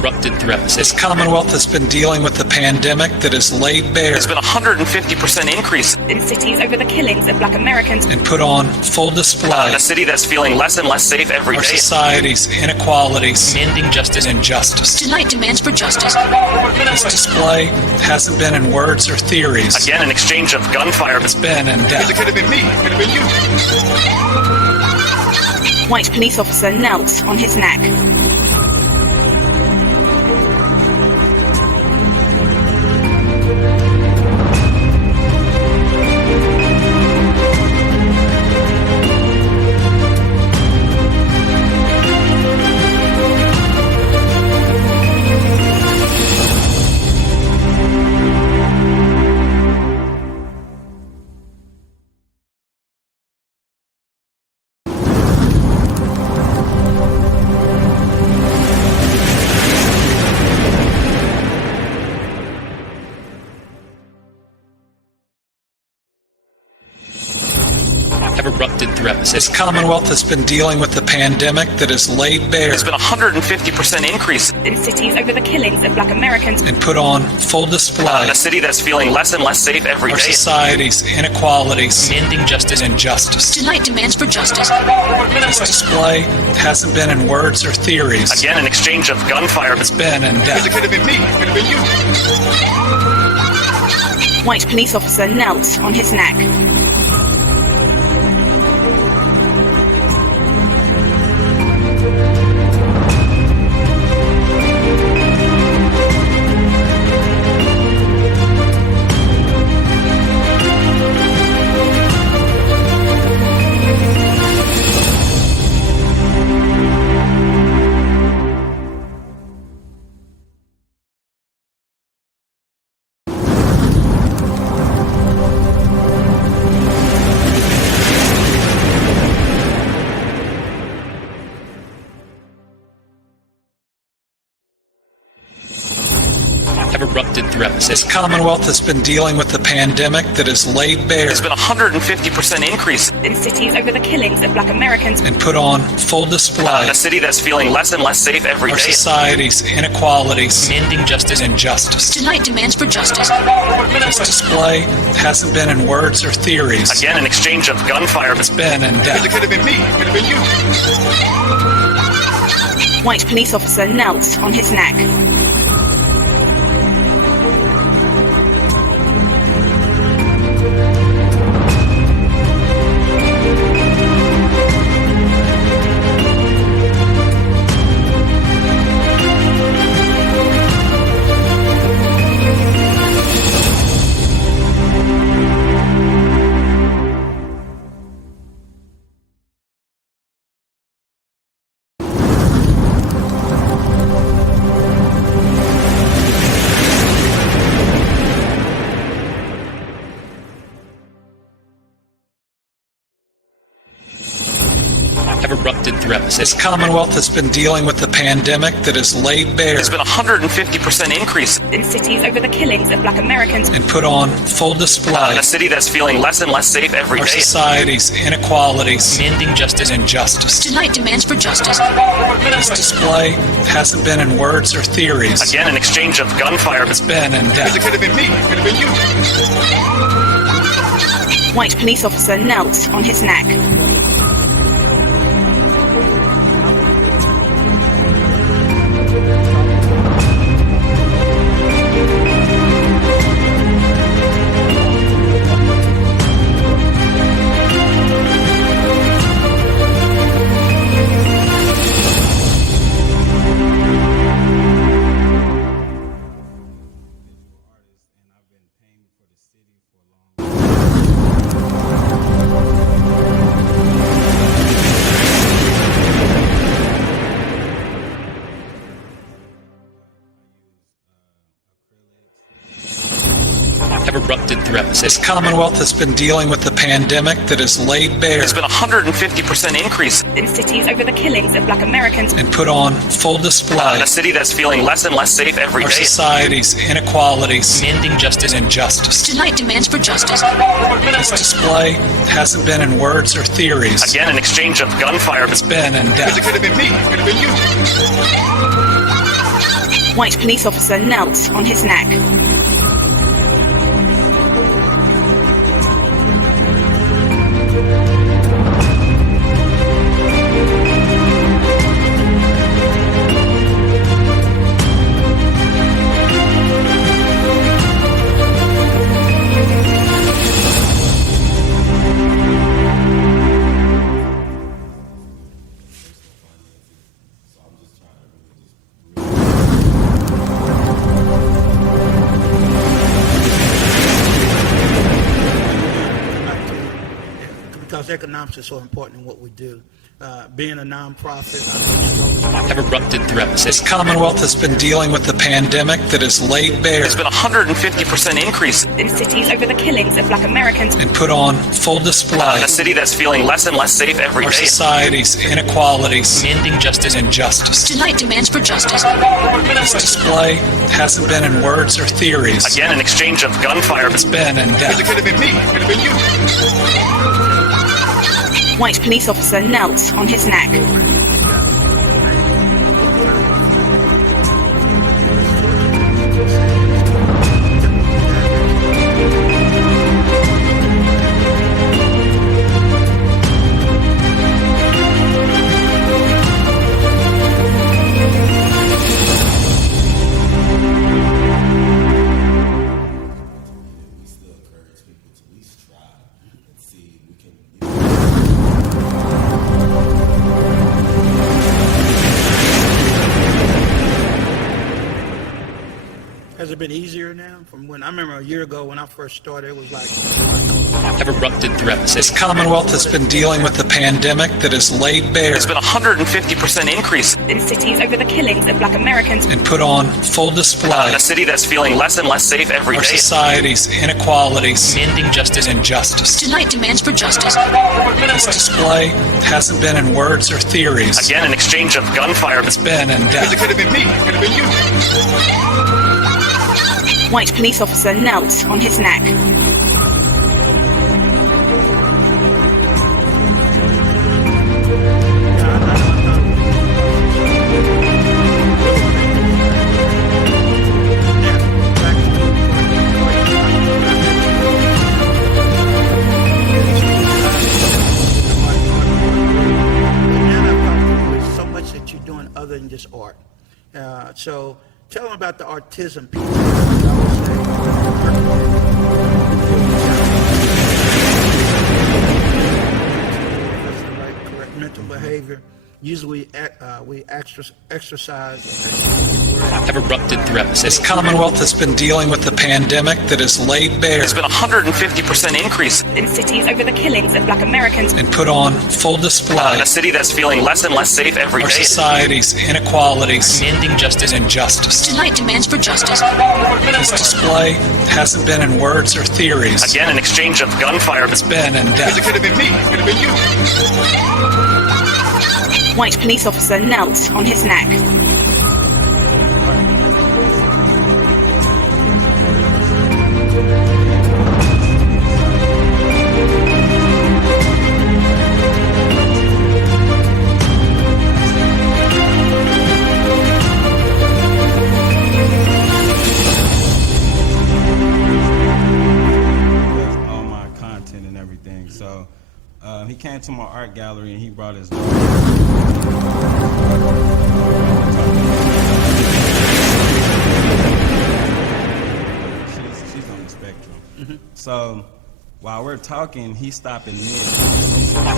erupted throughout the city. This Commonwealth has been dealing with the pandemic that has laid bare. There's been a 150% increase in cities over the killings of Black Americans and put on full display a city that's feeling less and less safe every our day. society's inequalities, Demanding justice and injustice. Tonight demands for justice. This display hasn't been in words or theories. Again, an exchange of gunfire. It's been in death. It could have been me. It could have been you. White police officer knelt on his neck. have erupted throughout the city. This Commonwealth has been dealing with the pandemic that has laid bare There's been a 150% increase in cities over the killings of Black Americans and put on full display a city that's feeling less and less safe every our day. society's inequalities, Demanding justice and injustice. Tonight demands for justice. This display hasn't been in words or theories. Again, an exchange of gunfire. It's been in death. It could have been me. It could have been you. White police officer knelt on his neck. have erupted throughout the This city. Commonwealth has been dealing with the pandemic that has laid bare There's been a 150% increase In cities over the killings of Black Americans and put on full display a city that's feeling less and less safe every our day. society's inequalities, Demanding justice and injustice. Tonight demands for justice. This display hasn't been in words or theories. Again, an exchange of gunfire. It's been in death. It could have been me. It could have been you. White police officer knelt on his neck. have erupted throughout the This city. Commonwealth has been dealing with the pandemic that has laid bare There's been a 150% increase In cities over the killings of Black Americans and put on full display a city that's feeling less and less safe every our day. society's inequalities, Demanding justice and injustice. Tonight demands for justice. This display hasn't been in words or theories. Again, an exchange of gunfire. It's been in death. It could have been me. It could have been you. White police officer knelt on his neck. have erupted throughout the This city. Commonwealth has been dealing with the pandemic that has laid bare There's been a 150% increase In cities over the killings of Black Americans and put on full display a city that's feeling less and less safe every our day. society's inequalities, Demanding justice and injustice. Tonight demands for justice. This display hasn't been in words or theories. Again, an exchange of gunfire. It's been in death. It could have been me. It could have been you. White police officer knelt on his neck. Because economics is so important in what we do. Being a nonprofit, Have erupted throughout the This city. Commonwealth has been dealing with the pandemic that has laid bare There's been a 150% increase In cities over the killings of black Americans. and put on full display in a city that's feeling less and less safe every our day. society's inequalities Demanding justice and injustice. Tonight demands for justice. This display hasn't been in words or theories. Again, an exchange of gunfire. It's been in It death. could have been me. It could have been you. White police officer knelt on his neck. has it been easier now? From when I remember a year ago when I first started, it was like have erupted throughout the This city. Commonwealth has been dealing with the pandemic that has laid bare There's been a 150% increase In cities over the killings of black Americans. and put on full display in a city that's feeling less and less safe every our day. society's inequalities Demanding justice and injustice. Tonight demands for justice. This display hasn't been in words or theories. Again, an exchange of gunfire. It's been in It death. could have been me. It could have been you. White police officer knelt on his neck. so much that you're doing other than just art. So tell them about the artisan piece. That's the right, correct mental behavior. Usually we exercise. have erupted throughout the This city. Commonwealth has been dealing with the pandemic that has laid bare There's been a 150% increase In cities over the killings of black Americans. and put on full in display a city that's feeling less and less safe every our day. society's inequalities Demanding justice and injustice. Tonight demands for justice. This display hasn't been in words or theories. Again, an exchange of gunfire. It's been in It death. could have been me. It could have been you. White police officer knelt on his neck. all my content and everything. So he came to my art gallery and he brought his daughter. She's on the spectrum. So while we're talking, he stopped in mid.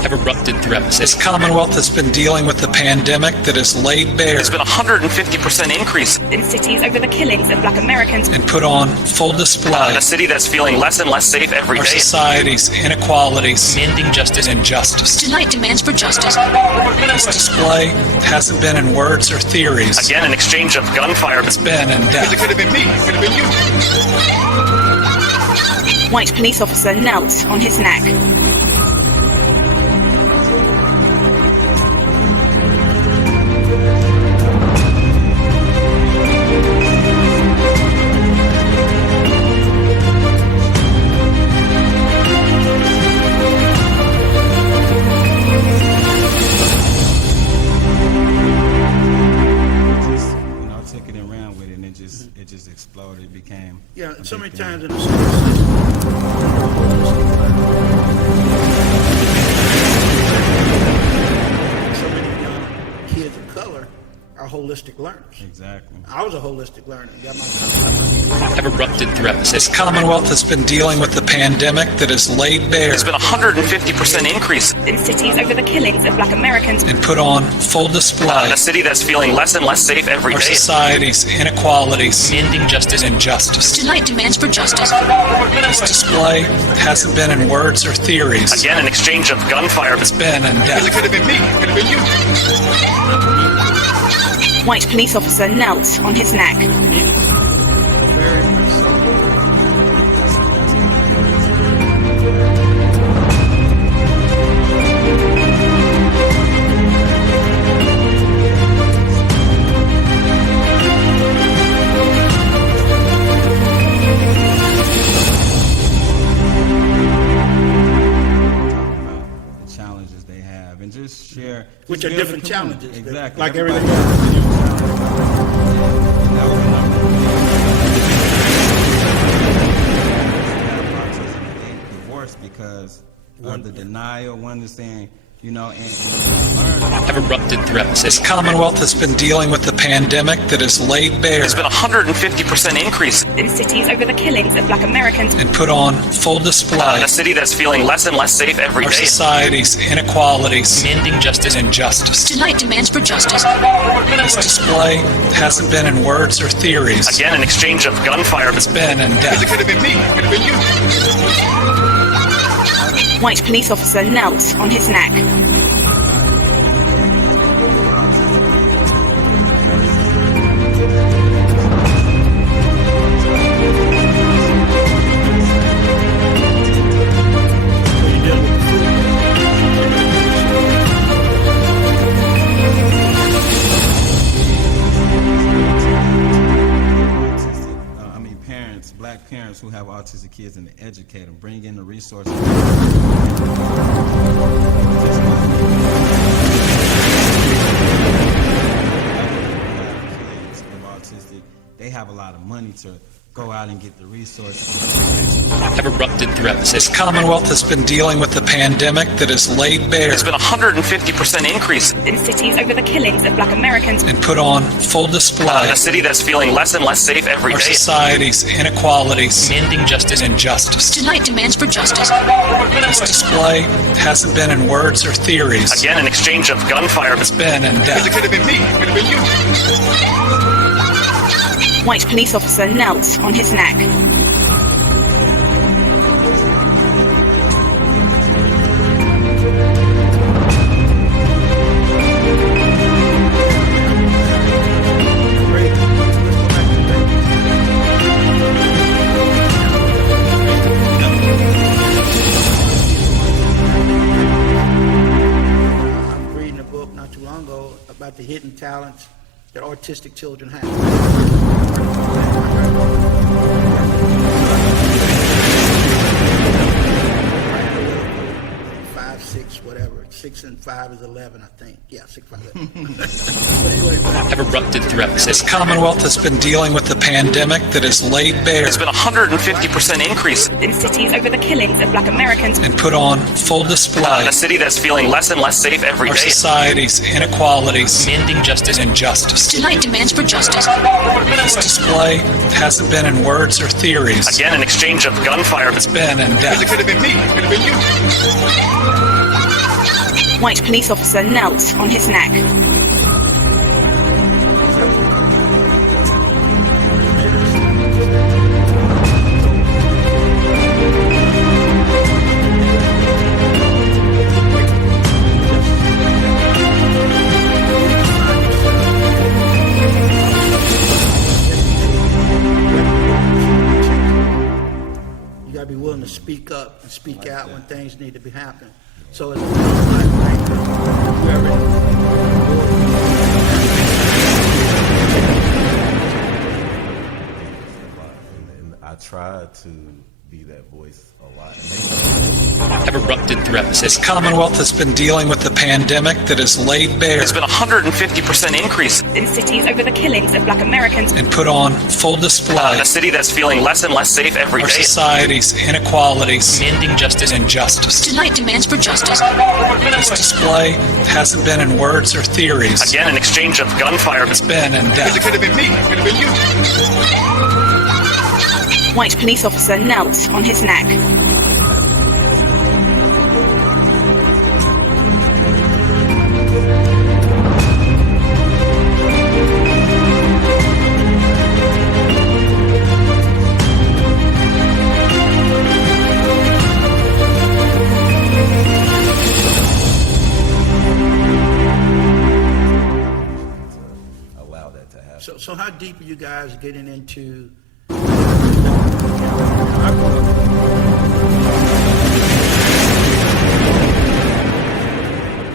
have erupted throughout the This city. Commonwealth has been dealing with the pandemic that has laid bare There's been a 150% increase In cities over the killings of black Americans. and put on full in display a city that's feeling less and less safe every our day. society's inequalities Demanding justice and injustice. Tonight demands for justice. This display hasn't been in words or theories. Again, an exchange of gunfire. It's been in It death. could have been me. It could have been you. White police officer knelt on his neck. Just, took it and ran with it. Yeah, so many big thing. times in the school system, so many young kids of color are holistic learners. Exactly. I was a holistic learner. Got my have erupted throughout the This city. Commonwealth has been dealing with the pandemic that has laid bare There's been a 150% increase in cities over the killings of black Americans and put on full in display a city that's feeling less and less safe every our day. society's inequalities Demanding justice and injustice. Tonight demands for justice. This display hasn't been in words or theories. Again, an exchange of gunfire. It's been in It death. could have been me. It could have been you. white police officer knelt on his neck. very much so. The challenges they have, and just share. Which just are build the different community. challenges. Exactly. Like Everybody everything has a different challenge. And that was another reason they divorced, because of the denial. One is saying, you know, and learn. have erupted throughout the This city. Commonwealth has been dealing with the pandemic that has laid bare There's been a 150% increase In cities over the killings of black Americans and put on full in display a city that's feeling less and less safe every our day. society's inequalities Demanding justice and injustice. Tonight demands for justice. This display hasn't been in words or theories. Again, an exchange of gunfire. It's been in It death. could have been me. It could have been you. white police officer knelt on his neck. Parents, black parents who have autistic kids, and to educate them, bring in the resources. Kids of autistic, they have a lot of money to go out and get the resources. have erupted throughout the This city. Commonwealth has been dealing with the pandemic that has laid bare There's been a 150% increase In cities over the killings of black Americans and put on full in display a city that's feeling less and less safe every our day. society's inequalities Demanding justice and injustice. Tonight demands for justice. This display hasn't been in words or theories. Again, an exchange of gunfire. It's been in It death. could have been me. It could have been you. white police officer knelt on his neck. Great. Let's go back to the I'm reading a book not too long ago about the hidden talents that autistic children have. 5, 6, whatever. 6 and 5 is 11, I think. Yeah, 6, 5, 11. But anyway, have erupted throughout the This city. Commonwealth has been dealing with the pandemic that has laid bare There's been a 150% increase In cities over the killings of black Americans and put on full in display a city that's feeling less and less safe every our day. society's inequalities Demanding justice and injustice. Tonight demands for justice. This display hasn't been in words or theories. Again, an exchange of gunfire. It's been in It death. could have been me. It could have been you. white police officer knelt on his neck. You gotta be willing to speak up and speak out when things need to be happening. So as a black man, And I tried to be that voice a lot. have erupted throughout the This city. Commonwealth has been dealing with the pandemic that has laid bare There's been a 150% increase in cities over the killings of black Americans. and put on full display in a city that's feeling less and less safe every our day. society's inequalities Demanding justice and injustice. Tonight demands for justice. This display hasn't been in words or theories. Again, an exchange of gunfire. It's been in It death. could have been me. It could have been you. White police officer knelt on his neck. Allow that to happen. So how deep are you guys getting into?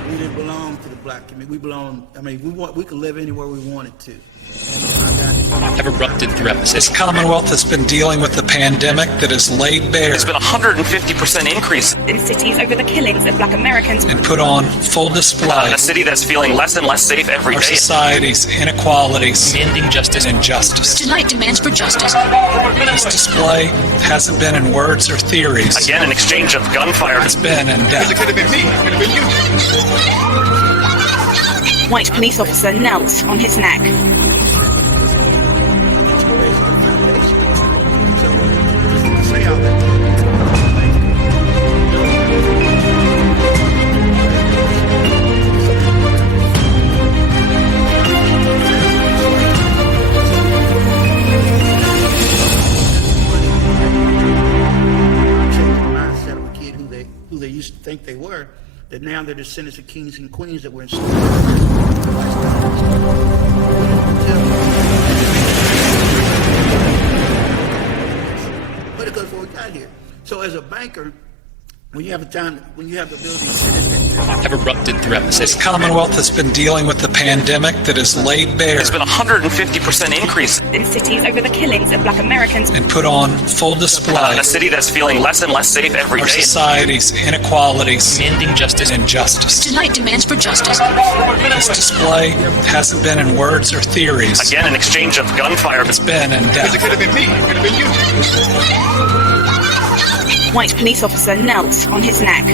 We didn't belong to the black community. We belong. I mean, we could live anywhere we wanted to. have erupted throughout the This city. Commonwealth has been dealing with the pandemic that has laid bare There's been a 150% increase In cities over the killings of black Americans. and put on full display in a city that's feeling less and less safe every our day. society's inequalities Demanding justice and injustice. Tonight demands for justice. This display hasn't been in words or theories. Again, an exchange of gunfire. It's been in It death. could have been me. It could have been you. White police officer knelt on his neck. Say all that. Change the mindset of a kid who they used to think they were, that now they're descendants of kings and queens that were enslaved. But it goes before we got here. So as a banker, when you have the ability to sit in there, have erupted throughout the This city. Commonwealth has been dealing with the pandemic that has laid bare There's been a 150% increase In cities over the killings of black Americans. and put on full in display a city that's feeling less and less safe every our day. society's inequalities Demanding justice and injustice. Tonight demands for justice. This display hasn't been in words or theories. Again, an exchange of gunfire. It's been in It death. could have been me. It could have been you. White police officer knelt on his neck.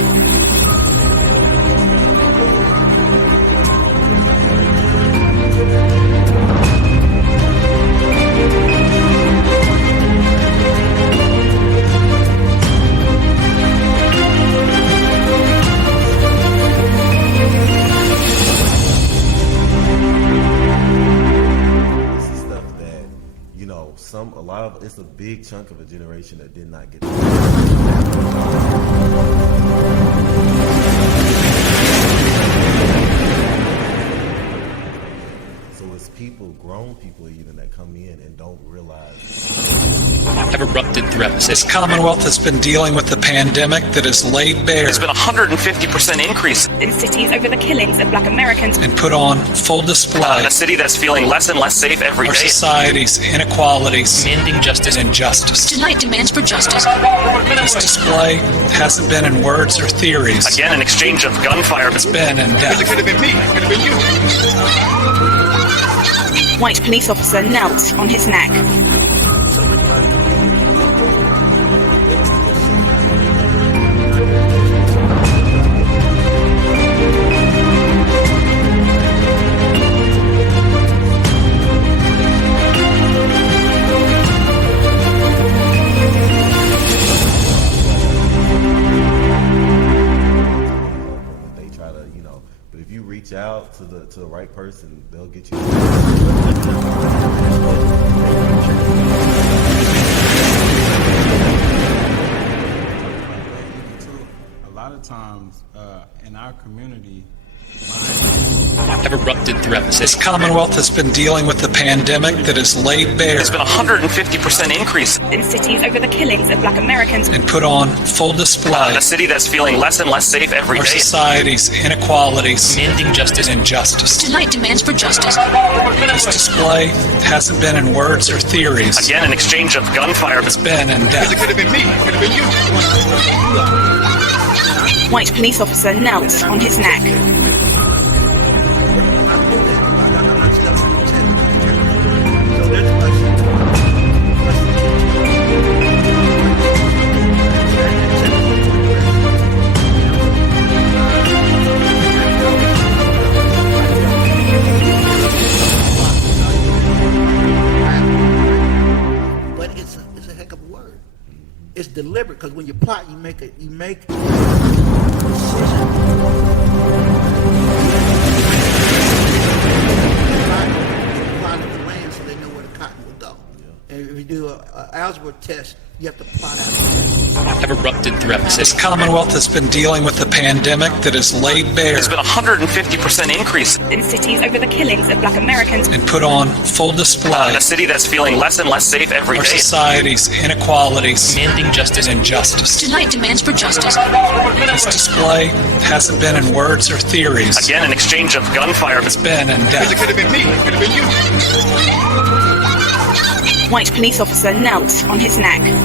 This is stuff that, a lot of, it's a big chunk of a generation that did not get So it's people, grown people even, that come in and don't realize. have erupted throughout the This city. Commonwealth has been dealing with the pandemic that has laid bare There's been a 150% increase In cities over the killings of black Americans. and put on full in display a city that's feeling less and less safe every our day. society's inequalities Demanding justice and injustice. Tonight demands for justice. This display hasn't been in words or theories. Again, an exchange of gunfire. It's been in It death. could have been me. It could have been you. White police officer knelt on his neck. so much money. They try to, but if you reach out to the right person, they'll get you. A lot of times in our community, have erupted throughout the This city. Commonwealth has been dealing with the pandemic that has laid bare There's been a 150% increase in cities over the killings of black Americans. and put on full display in a city that's feeling less and less safe every our day. society's inequalities Demanding justice and injustice. Tonight demands for justice. This display hasn't been in words or theories. Again, an exchange of gunfire. It's been in It death. could have been me. It could have been you. White police officer knelt on his neck. But it's a heck of a word. It's deliberate because when you plot, you make decision. Plot of the land so they know where the cotton will go. And if you do a algebra test, you have to plot out. have erupted throughout the This city. Commonwealth has been dealing with the pandemic that has laid bare There's been a 150% increase In cities over the killings of black Americans. and put on full display in a city that's feeling less and less safe every our day. society's inequalities Demanding justice and injustice. Tonight demands for justice. This display hasn't been in words or theories. Again, an exchange of gunfire. It's been in It death. could have been me. It could have been you. White police officer knelt on his neck. They deal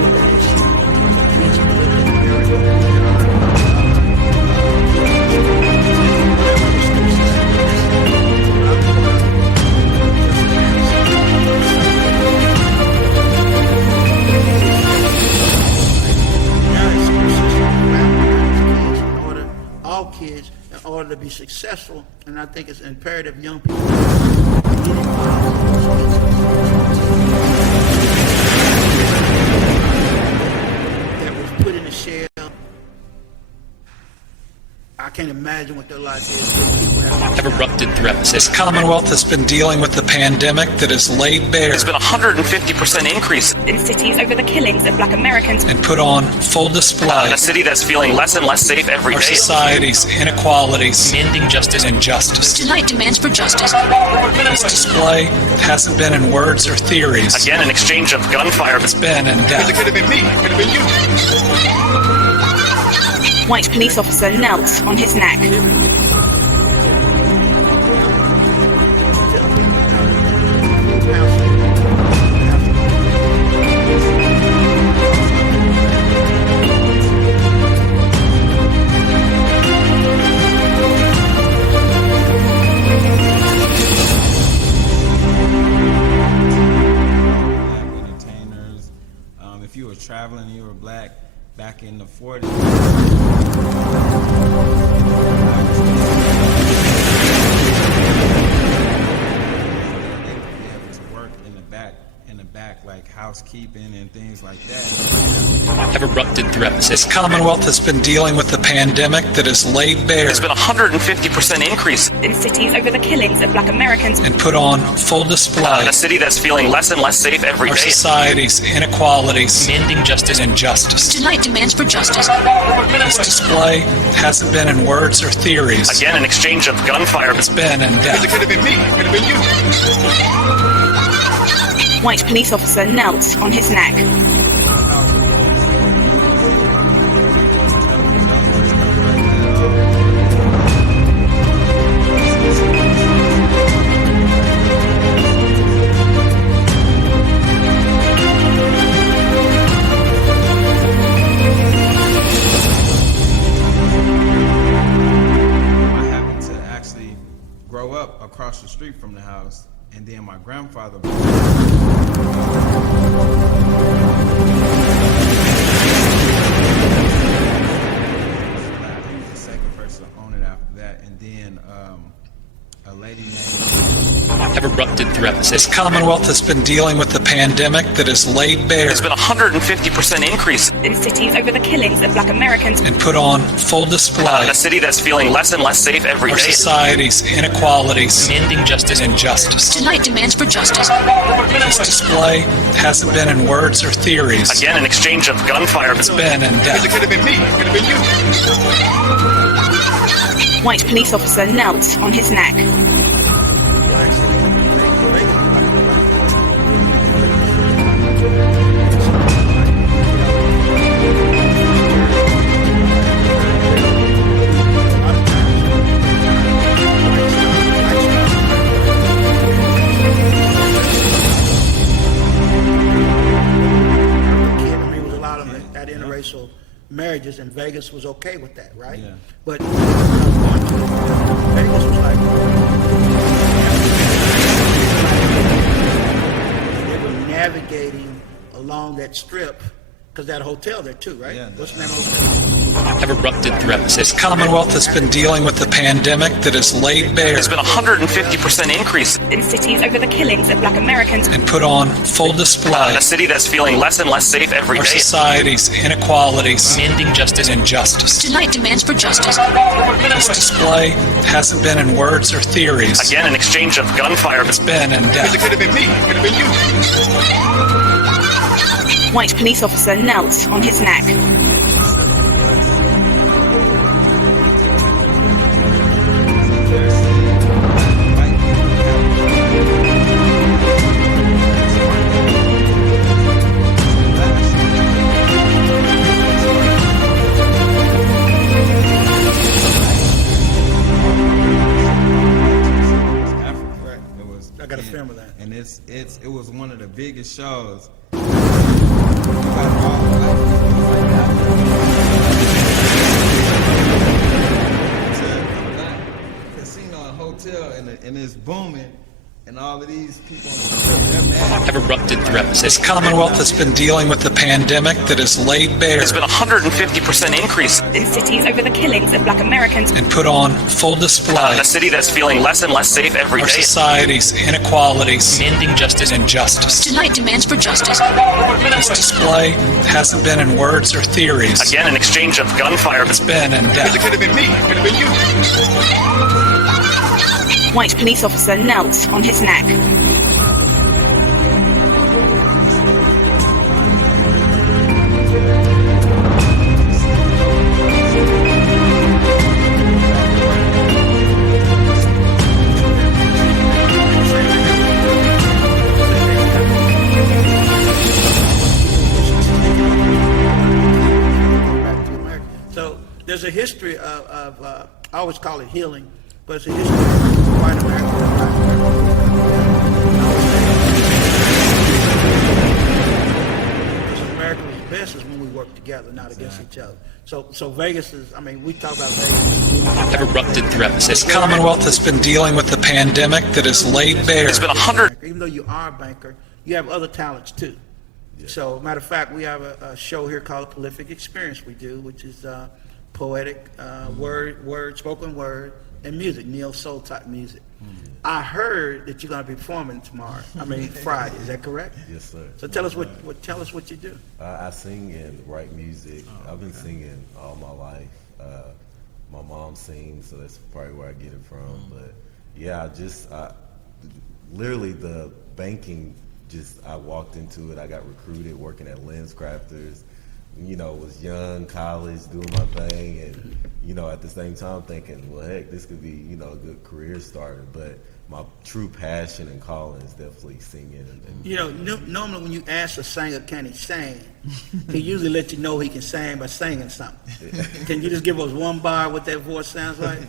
with that issue. Kids who live in America, all kids in order to be successful, and I think it's imperative young people get involved in those that was put in a shell. I can't imagine what their life is. People have erupted throughout the This city. Commonwealth has been dealing with the pandemic that has laid bare There's been a 150% increase In cities over the killings of black Americans. and put on full display in a city that's feeling less and less safe every our day. society's inequalities Demanding justice and injustice. Tonight demands for justice. This display hasn't been in words or theories. Again, an exchange of gunfire. It's been in death. It could have been me. It could have been you. White police officer knelt on his neck. Black entertainers. If you were traveling and you were black back in the 40s. They would be able to work in the back, like housekeeping and things like that. have erupted throughout the This city. Commonwealth has been dealing with the pandemic that has laid bare There's been a 150% increase In cities over the killings of black Americans. and put on full display in a city that's feeling less and less safe every our day. society's inequalities Demanding justice and injustice. Tonight demands for justice. This display hasn't been in words or theories. Again, an exchange of gunfire. It's been in It death. could have been me. It could have been you. White police officer knelt on his neck. I happened to actually grow up across the street from the house, and then my grandfather. He was the second person to own it after that, and then a lady named. have erupted throughout the This city. Commonwealth has been dealing with the pandemic that has laid bare There's been a 150% increase In cities over the killings of black Americans. and put on full in display a city that's feeling less and less safe every our day. society's inequalities Demanding justice and injustice. Tonight demands for justice. This display hasn't been in words or theories. Again, an exchange of gunfire. It's been in It death. could have been me. It could have been you. White police officer knelt on his neck. Black city, Vegas, interracial marriages, and Vegas was okay with that, right? Yeah. But when I was going to Vegas was like they were navigating along that strip because that hotel there too, right? Yeah, What's the name of the hotel? have erupted throughout the This city. Commonwealth has been dealing with the pandemic that has laid bare There's been a 150% increase In cities over the killings of black Americans and put on full display in a city that's feeling less and less safe every our day. society's inequalities Demanding justice and injustice. Tonight demands for justice. This display hasn't been in words or theories. Again, an exchange of gunfire. It's been in death. It could have been me. It could have been you. White police officer knelt on his neck. I got a film of that. And it was one of the biggest shows. Casino and hotel, and it's booming, and all of these people on the strip, they're mad. have erupted throughout the This city. Commonwealth has been dealing with the pandemic that has laid bare There's been a 150% increase In cities over the killings of black Americans and put on full display in a city that's feeling less and less safe every our day. society's inequalities Demanding justice and injustice. Tonight demands for justice. This display hasn't been in words or theories. Again, an exchange of gunfire. It's been in It death. could have been me. It could have been you. White police officer knelt on his neck. Back to America. So there's a history of I always call it healing, but it's a history of white America and black America. Because America was best is when we work together, not against each other. So Vegas is, I mean, we talk about Vegas. have erupted throughout the This city. Commonwealth has been dealing with the pandemic that has laid bare There's been 100. Even though you are a banker, you have other talents too. So, matter of fact, we have a show here called Prolific Experience we do, which is poetic, spoken word, and music, neo-soul type music. I heard that you're going to be performing tomorrow. I mean, Friday. Is that correct? Yes, sir. So tell us what you do. I sing and write music. I've been singing all my life. My mom sings, so that's probably where I get it from. But yeah, literally the banking. I walked into it. I got recruited working at Lens Crafters. Was young, college, doing my thing, and at the same time thinking, well, heck, this could be a good career starter. But my true passion and calling is definitely singing. Normally when you ask a singer, can he sing? He usually let you know he can sing by singing something. Can you just give us one bar what that voice sounds like?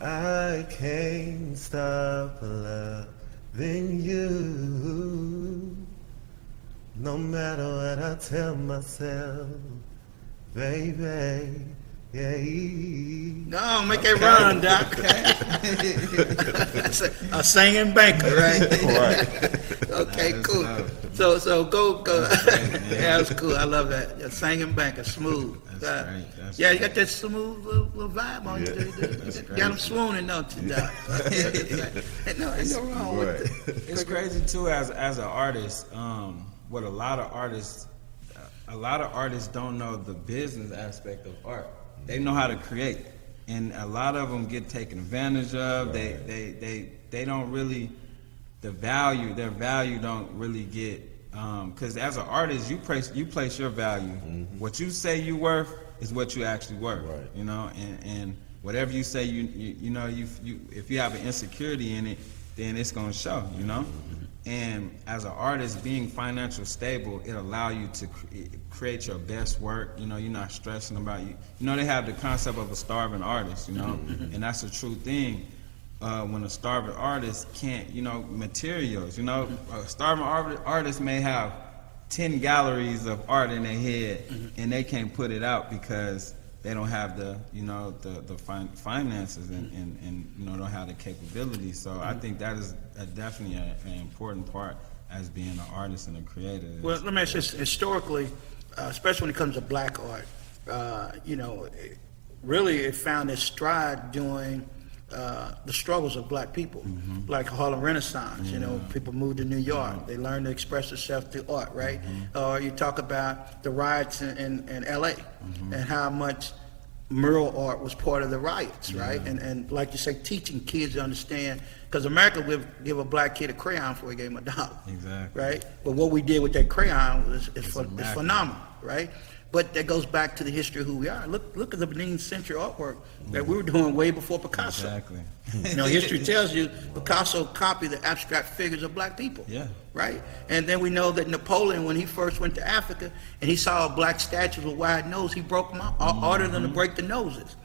I can't stop loving you, no matter what I tell myself, baby. Yeah. No, make it run, Doc. A singing banker, right? Right. Okay, cool. So go. Yeah, that's cool. I love that. A singing banker, smooth. That's great. That's Yeah, you got that smooth little vibe on you. Yeah. Got them swooning, don't you, Doc? Ain't no wrong with it. It's crazy too as an artist. What a lot of artists don't know the business aspect of art. They know how to create, and a lot of them get taken advantage of. Right. They don't really their value don't really get because as an artist you place your value. Mm-hmm. What you say you worth is what you actually worth. Right. You know, and whatever you say, you know, if you have an insecurity in it, then it's gonna show. You know, and as an artist, being financially stable, it allow you to create your best work. You know, you're not stressing about you. You know, they have the concept of a starving artist. You know, and that's a true thing. When a starving artist can't, you know, materials. You know, a starving artist may have 10 galleries of art in their head, and they can't put it out because they don't have the, you know, the finances and you know, don't have the capability. So I think that is definitely an important part as being an artist and a creator. Well, let me ask you this. Historically, especially when it comes to black art, you know, really it found its stride during the struggles of black people, like Harlem Renaissance. You know, people moved to New York. They learned to express themselves through art, right? Or you talk about the riots in LA and how much mural art was part of the riots, right? And like you say, teaching kids to understand, because America would give a black kid a crayon before he gave him $1. Exactly. Right? But what we did with that crayon is phenomenal, right? But that goes back to the history of who we are. Look at the Benin Century artwork that we were doing way before Picasso. Exactly. You know, history tells you Picasso copied the abstract figures of black people. Yeah. Right? And then we know that Napoleon, when he first went to Africa and he saw black statues with wide nose, he broke them out, ordered them to break the noses.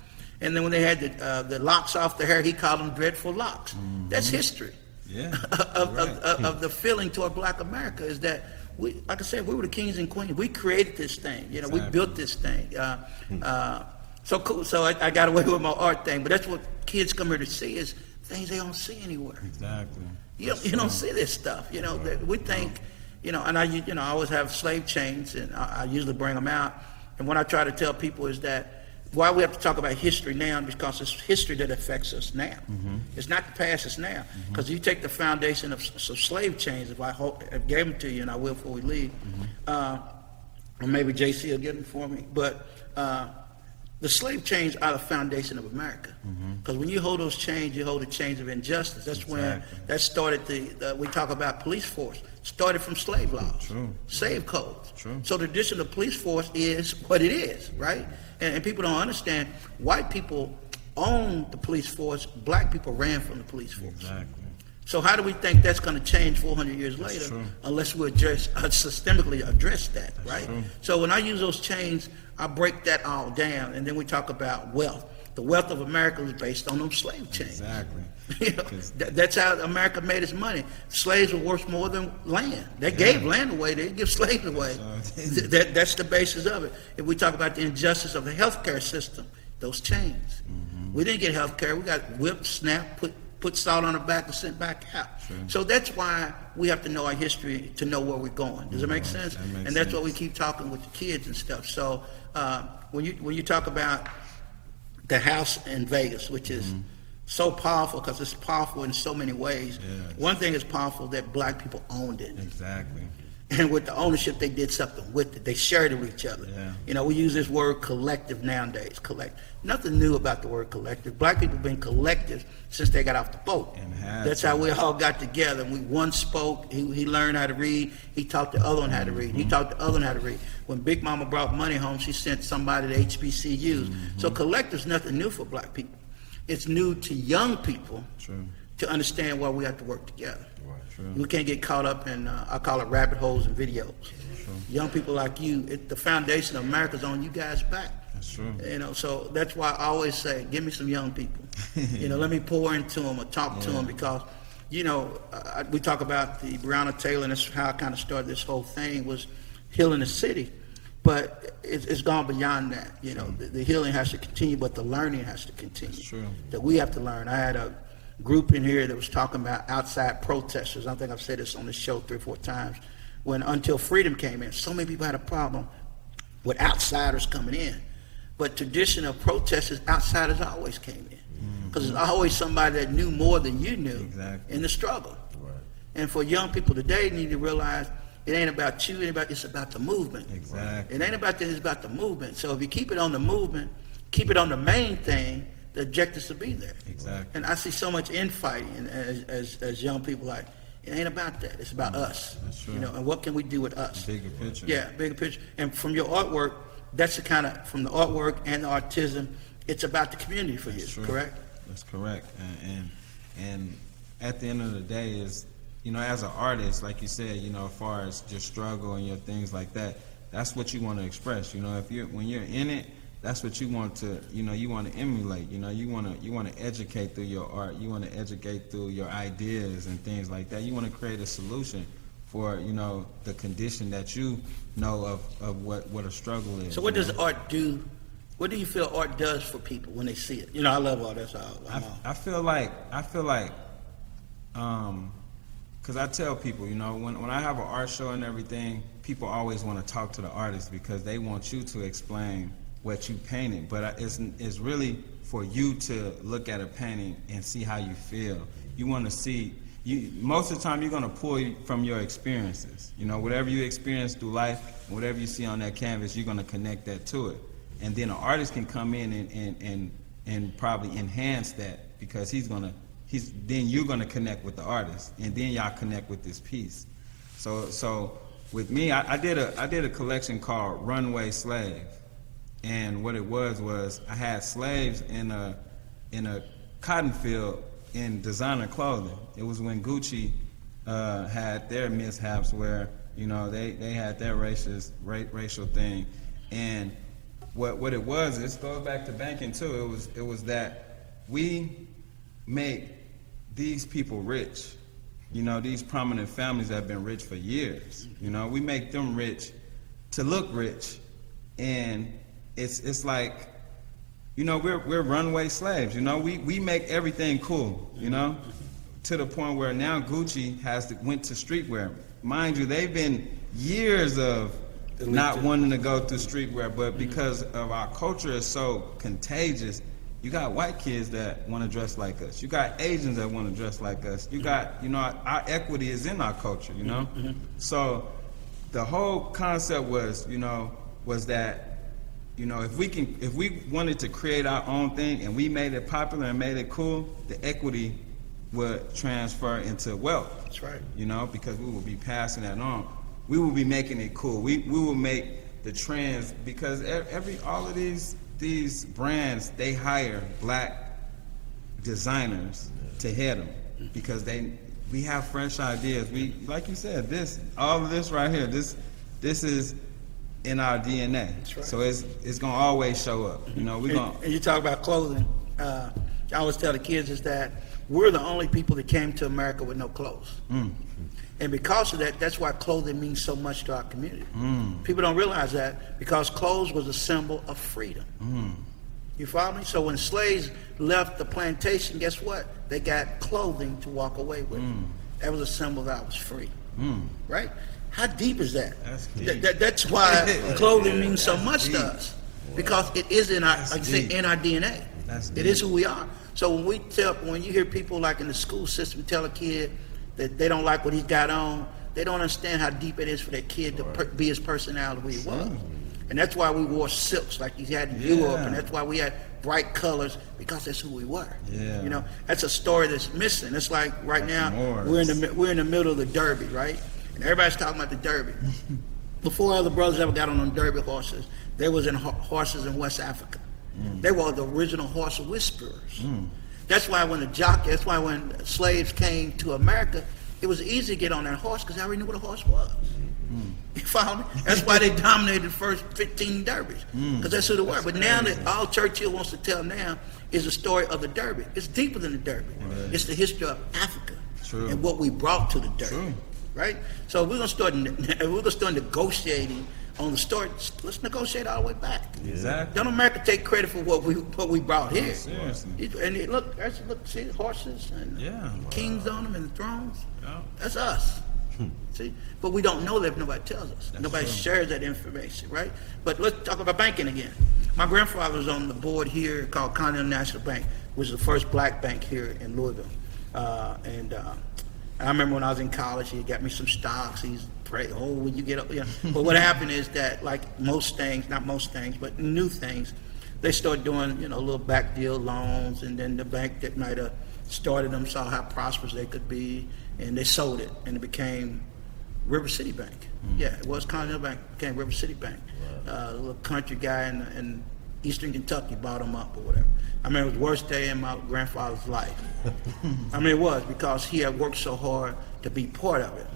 And then when they had the locks off the hair, he called them dreadful locks. That's history. Yeah. of the feeling toward black America is that we, like I said, we were the kings and queens. We created this thing. You know, we built this thing. So cool. So I got away with my art thing, but that's what kids come here to see, is things they don't see anywhere. Exactly. You don't see this stuff. You know, that we think, you know, and I always have slave chains, and I usually bring them out. And what I try to tell people is that why we have to talk about history now, because it's history that affects us now. It's not the past, it's now. Because you take the foundation of slave chains, if I gave them to you, and I will before we leave, or maybe JC will get them for me, but the slave chains are the foundation of America. Because when you hold those chains, you hold the chains of injustice. That's when that started we talk about police force, started from slave laws, slave codes. So the addition of police force is what it is, right? And people don't understand, white people own the police force, black people ran from the police force. Exactly. So how do we think that's going to change 400 years later unless we systemically address that, right? So when I use those chains, I break that all down, and then we talk about wealth. The wealth of America was based on those slave chains. Exactly. You know, that's how America made its money. Slaves were worth more than land. They gave land away. They didn't give slaves away. That's the basis of it. If we talk about the injustice of the healthcare system, those chains. We didn't get healthcare. We got whipped, snapped, put salt on the back, and sent back out. So that's why we have to know our history to know where we're going. Does it make sense? And that's what we keep talking with the kids and stuff. So when you talk about the house in Vegas, which is so powerful because it's powerful in so many ways. One thing is powerful, that black people owned it. Exactly. And with the ownership, they did something with it. They shared it with each other. You know, we use this word collective nowadays. Nothing new about the word collective. Black people have been collective since they got off the boat. That's how we all got together. One spoke. He learned how to read. He taught the other one how to read. He taught the other one how to read. When Big Mama brought money home, she sent somebody to HBCUs. So collective's nothing new for black people. It's new to young people to understand why we have to work together. We can't get caught up in, I call it rabbit holes and videos. Young people like you, the foundation of America's on you guys' back. That's true. You know, so that's why I always say, give me some young people. You know, let me pour into them or talk to them, because, you know, we talk about the Breonna Taylor, and that's how I kind of started this whole thing, was healing the city. But it's gone beyond that. You know, the healing has to continue, but the learning has to continue. That's true. That we have to learn. I had a group in here that was talking about outside protesters. I think I've said this on the show 3 or 4 times. When Until Freedom came in, so many people had a problem with outsiders coming in. But tradition of protesters, outsiders always came in. Because there's always somebody that knew more than you knew in the struggle. And for young people today, need to realize it ain't about you, it's about the movement. It ain't about that, it's about the movement. So if you keep it on the movement, keep it on the main thing, the objectives will be there. And I see so much infighting as young people, like, it ain't about that, it's about us. You know, and what can we do with us? Bigger picture. Yeah, bigger picture. And from your artwork, that's the kind of, from the artwork and the artism, it's about the community for you, True. correct? That's correct. And at the end of the day is, you know, as an artist, like you said, you know, as far as your struggle and your things like that, that's what you want to express. You know, when you're in it, that's what you want to, you know, you want to emulate. You know, you want to educate through your art. You want to educate through your ideas and things like that. You want to create a solution for, you know, the condition that you know of what a struggle is. So what does art do? What do you feel art does for people when they see it? You know, I love art. That's all. I feel like, because I tell people, you know, when I have an art show and everything, people always want to talk to the artist because they want you to explain what you painted. But it's really for you to look at a painting and see how you feel. You want to see. Most of the time, you're going to pull from your experiences. You know, whatever you experience through life, whatever you see on that canvas, you're going to connect that to it. And then an artist can come in and probably enhance that because then you're going to connect with the artist, and then y'all connect with this piece. So with me, I did a collection called Runway Slave, and what it was I had slaves in a cotton field in designer clothing. It was when Gucci had their mishaps where, you know, they had their racial thing, and what it was, this goes back to banking too. It was that we make these people rich. You know, these prominent families that have been rich for years. You know, we make them rich to look rich, and it's like, you know, we're runway slaves. You know, we make everything cool. You know, to the point where now Gucci went to streetwear. Mind you, they've been years of not wanting to go through streetwear, but because of our culture is so contagious, you got white kids that want to dress like us. You got Asians that want to dress like us. You got, you know, our equity is in our culture, you know? So the whole concept was that, you know, if we wanted to create our own thing and we made it popular and made it cool, the equity would transfer into wealth. That's right. You know, because we will be passing that on. We will be making it cool. We will make the trends, because all of these brands, they hire black designers to head them because we have fresh ideas. We, like you said, all of this right here, this is in our DNA. That's right. So it's gonna always show up. You know, and you talk about clothing. I always tell the kids is that we're the only people that came to America with no clothes. And because of that, that's why clothing means so much to our community. People don't realize that, because clothes was a symbol of freedom. You follow me? So when slaves left the plantation, guess what? They got clothing to walk away with. That was a symbol that I was free. Right? How deep is that? That's deep. That's why clothing means so much to us, because it is in our, like I say, in our DNA. It is who we are. So when you hear people like in the school system tell a kid that they don't like what he's got on, they don't understand how deep it is for that kid to be his personality who he was. And that's why we wore silks like he had in Europe, and that's why we had bright colors, because that's who we were. You know, that's a story that's missing. It's like right now we're in the middle of the Derby, right? And everybody's talking about the Derby. Before other brothers ever got on them Derby horses, they was in horses in West Africa. They were the original horse whisperers. That's why when slaves came to America, it was easy to get on that horse because they already knew what a horse was. You follow me? That's why they dominated the first 15 derbies, because that's who they were. But now that all Churchill wants to tell now is the story of the Derby. It's deeper than the Derby. It's the history of Africa and what we brought to the Derby. Right? So we're gonna start negotiating on the story. Let's negotiate all the way back. Exactly. Don't America take credit for what we brought here? Seriously. And look, see the horses and kings on them and the thrones. That's us. See, but we don't know that if nobody tells us. Nobody shares that information, right? But let's talk about banking again. My grandfather was on the board here called Continental National Bank, which was the first black bank here in Louisville. I remember when I was in college, he got me some stocks. He's praying, when you get up, But what happened is that, like most things, not most things, but new things, they started doing, a little back deal loans, and then the bank that might have started them saw how prosperous they could be, and they sold it, and it became River City Bank. Yeah, it was Continental Bank, became River City Bank. a little country guy in Eastern Kentucky bought him up or whatever. I mean, it was the worst day in my grandfather's life. I mean, it was, because he had worked so hard to be part of it.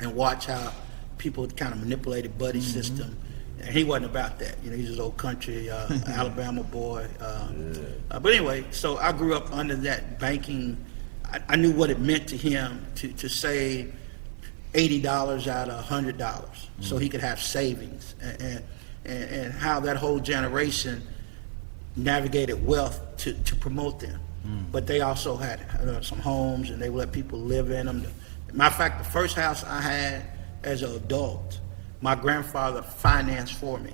And watch how people kind of manipulated buddy system. And he wasn't about that. You know, he's this old country Alabama boy. But anyway, so I grew up under that banking. I knew what it meant to him to save $80 out of $100 so he could have savings, and how that whole generation navigated wealth to promote them. But they also had some homes, and they would let people live in them. Matter of fact, the first house I had as an adult, my grandfather financed for me.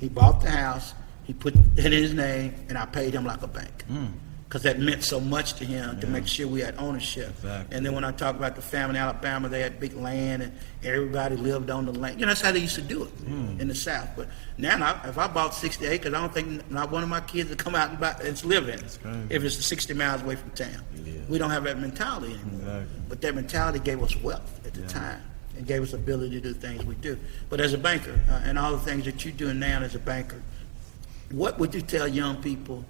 He bought the house, he put it in his name, and I paid him like a bank. Because that meant so much to him to make sure we had ownership. Exactly. And then when I talk about the family in Alabama, they had big land, and everybody lived on the land. You know, that's how they used to do it in the South. But now, if I bought 60 acres, I don't think not one of my kids would come out and live in it if it's 60 miles away from town. We don't have that mentality anymore. But that mentality gave us wealth at the time, and gave us the ability to do things we do. But as a banker, and all the things that you're doing now as a banker, what would you tell young people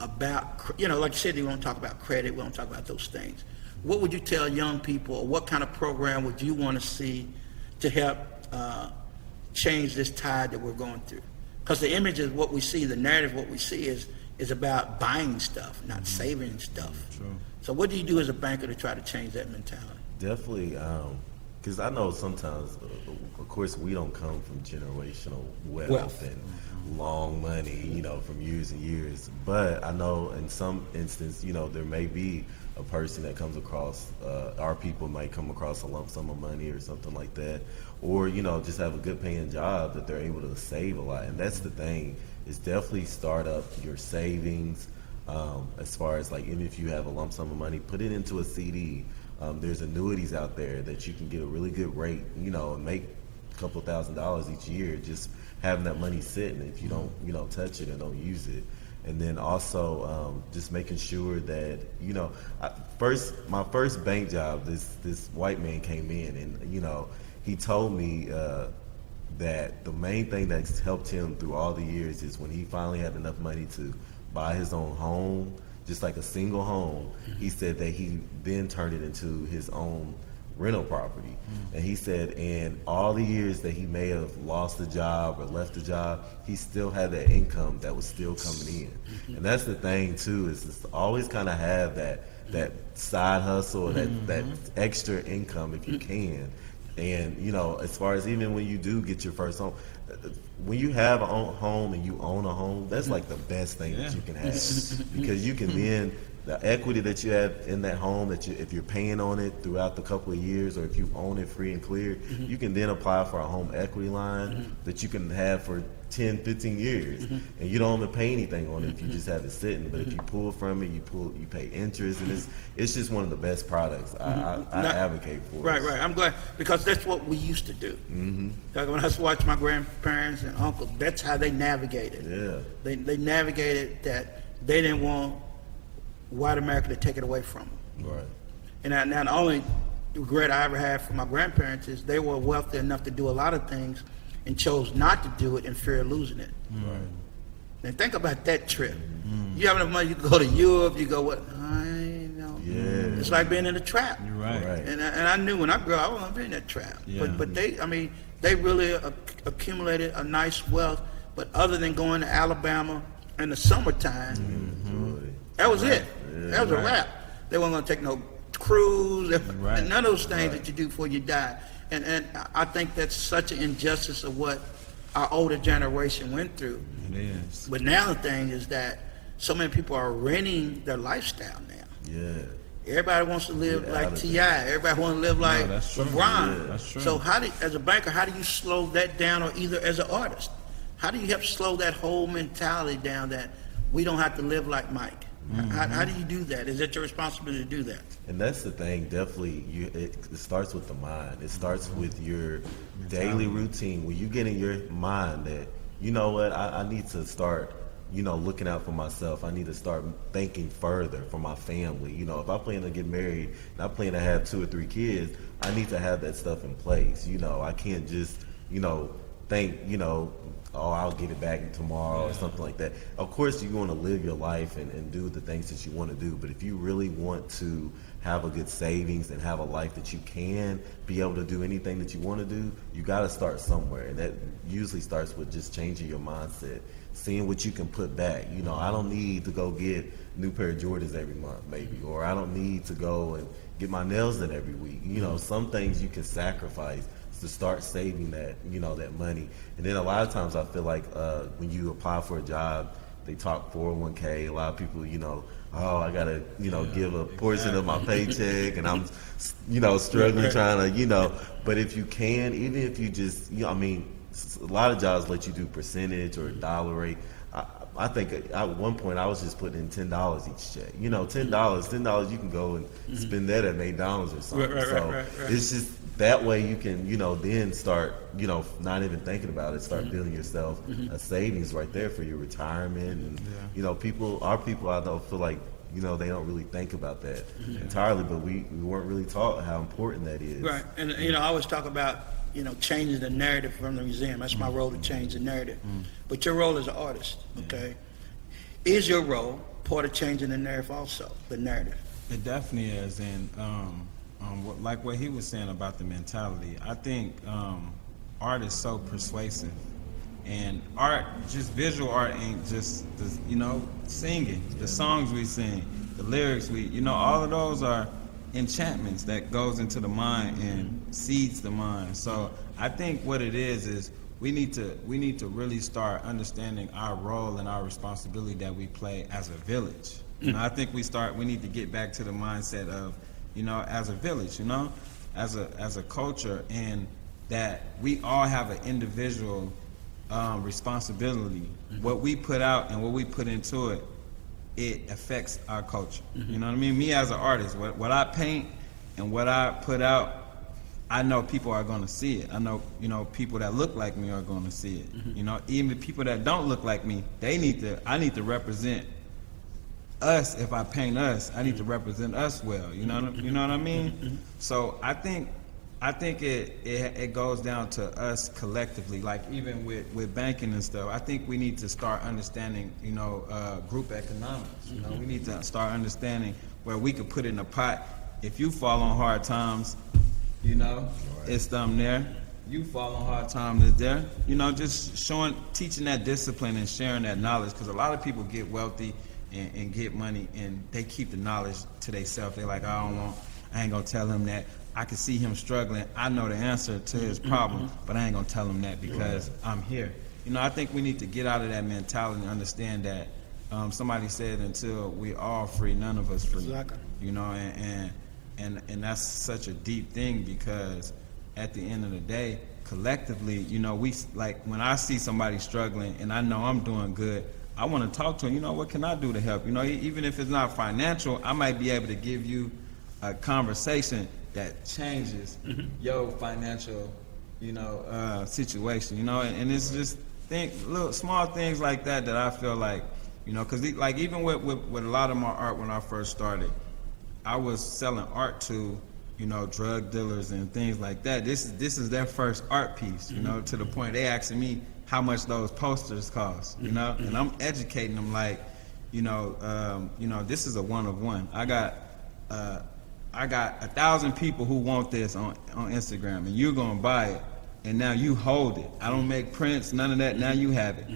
about, you know, like you said, we don't talk about credit, we don't talk about those things. What would you tell young people, or what kind of program would you want to see to help change this tide that we're going through? Because the image of what we see, the narrative, what we see is about buying stuff, not saving stuff. So what do you do as a banker to try to change that mentality? Definitely, because I know sometimes, of course, we don't come from generational wealth and long money, you know, from years and years. But I know in some instance, you know, there may be a person that comes across, our people might come across a lump sum of money or something like that, or, you know, just have a good paying job that they're able to save a lot. And that's the thing, is definitely start up your savings. As far as, like, even if you have a lump sum of money, put it into a CD. There's annuities out there that you can get a really good rate, you know, and make a couple $1,000s each year just having that money sitting if you don't, you know, touch it and don't use it. And then also just making sure that, you know, my first bank job, this white man came in, and, you know, he told me that the main thing that's helped him through all the years is when he finally had enough money to buy his own home, just like a single home. He said that he then turned it into his own rental property. And he said in all the years that he may have lost a job or left a job, he still had that income that was still coming in. And that's the thing too, is just always kind of have that side hustle, or that extra income if you can. And, you know, as far as even when you do get your first home, when you have a home and you own a home, that's like the best thing that you can have. Because you can then, the equity that you have in that home, that if you're paying on it throughout the couple of years, or if you own it free and clear, you can then apply for a home equity line that you can have for 10, 15 years. And you don't have to pay anything on it if you just have it sitting. But if you pull from it, you pay interest, and it's just one of the best products. I advocate for it. Right. I'm glad, because that's what we used to do. Like when I used to watch my grandparents and uncles, that's how they navigated. They navigated that. They didn't want white America to take it away from them. And now the only regret I ever had from my grandparents is they were wealthy enough to do a lot of things and chose not to do it in fear of losing it. And think about that trip. You have enough money, you can go to Europe, you go, what? I know. It's like being in a trap. You're right. And I knew when I grew up, I wasn't be in that trap. But they really accumulated a nice wealth. But other than going to Alabama in the summertime, that was it. That was a wrap. They weren't going to take no cruise, none of those things that you do before you die. And I think that's such an injustice of what our older generation went through. It is. But now the thing is that so many people are renting their lifestyle now. Everybody wants to live like T.I. Everybody wants to live like LeBron. That's true. So as a banker, how do you slow that down, or either as an artist? How do you help slow that whole mentality down that we don't have to live like Mike? How do you do that? Is it your responsibility to do that? And that's the thing, definitely, it starts with the mind. It starts with your daily routine. When you get in your mind that, you know what, I need to start, you know, looking out for myself. I need to start thinking further for my family. You know, if I plan to get married and I plan to have 2 or 3 kids, I need to have that stuff in place. You know, I can't just, you know, think, oh, I'll get it back tomorrow or something like that. Of course, you're going to live your life and do the things that you want to do. But if you really want to have a good savings and have a life that you can be able to do anything that you want to do, you got to start somewhere. And that usually starts with just changing your mindset, seeing what you can put back. I don't need to go get a new pair of Jordans every month, maybe, or I don't need to go and get my nails done every week. Some things you can sacrifice to start saving that, that money. And then a lot of times I feel like when you apply for a job, they talk 401k. A lot of people, oh, I gotta, give a portion of my paycheck, and I'm, struggling trying to, but if you can, even if you just, a lot of jobs let you do percentage or dollar rate. I think at one point I was just putting in $10 each check. $10 you can go and spend that at McDonald's or something. Right. It's just that way you can, then start, not even thinking about it, start building yourself a savings right there for your retirement. And, our people I know feel like, they don't really think about that entirely, but we weren't really taught how important that is. Right, and I always talk about, changing the narrative from the museum. That's my role, to change the narrative. But your role as an artist, okay, is your role part of changing the narrative also, the narrative? It definitely is, and like what he was saying about the mentality, I think art is so persuasive, and art, just visual art, ain't just singing, the songs we sing, the lyrics all of those are enchantments that goes into the mind and seeds the mind. So I think what it is we need to really start understanding our role and our responsibility that we play as a village. I think we need to get back to the mindset of, as a village, as a culture, and that we all have an individual responsibility. What we put out and what we put into it, it affects our culture. You know what I mean? Me as an artist, what I paint and what I put out, I know people are going to see it. I know, people that look like me are going to see it. Even the people that don't look like me, I need to represent us. If I paint us, I need to represent us well. You know what I mean? So I think it goes down to us collectively, like even with banking and stuff. I think we need to start understanding, group economics. We need to start understanding where we could put it in a pot. If you fall on hard times, it's them there. You fall on hard times, it's there. Just teaching that discipline and sharing that knowledge, because a lot of people get wealthy and get money, and they keep the knowledge to themselves. They're like, I ain't gonna tell him that. I can see him struggling. I know the answer to his problem, but I ain't gonna tell him that because I'm here. I think we need to get out of that mentality and understand that somebody said, until we all free, none of us free. Exactly. And that's such a deep thing, because at the end of the day, collectively, we, like, when I see somebody struggling and I know I'm doing good, I want to talk to them. What can I do to help? Even if it's not financial, I might be able to give you a conversation that changes your financial, situation, and it's just little small things like that I feel like, because like even with a lot of my art when I first started, I was selling art to, drug dealers and things like that. This is their first art piece, to the point they asking me how much those posters cost, and I'm educating them like, this is a one of one. I got 1,000 people who want this on Instagram, and you're gonna buy it, and now you hold it. I don't make prints, none of that. Now you have it.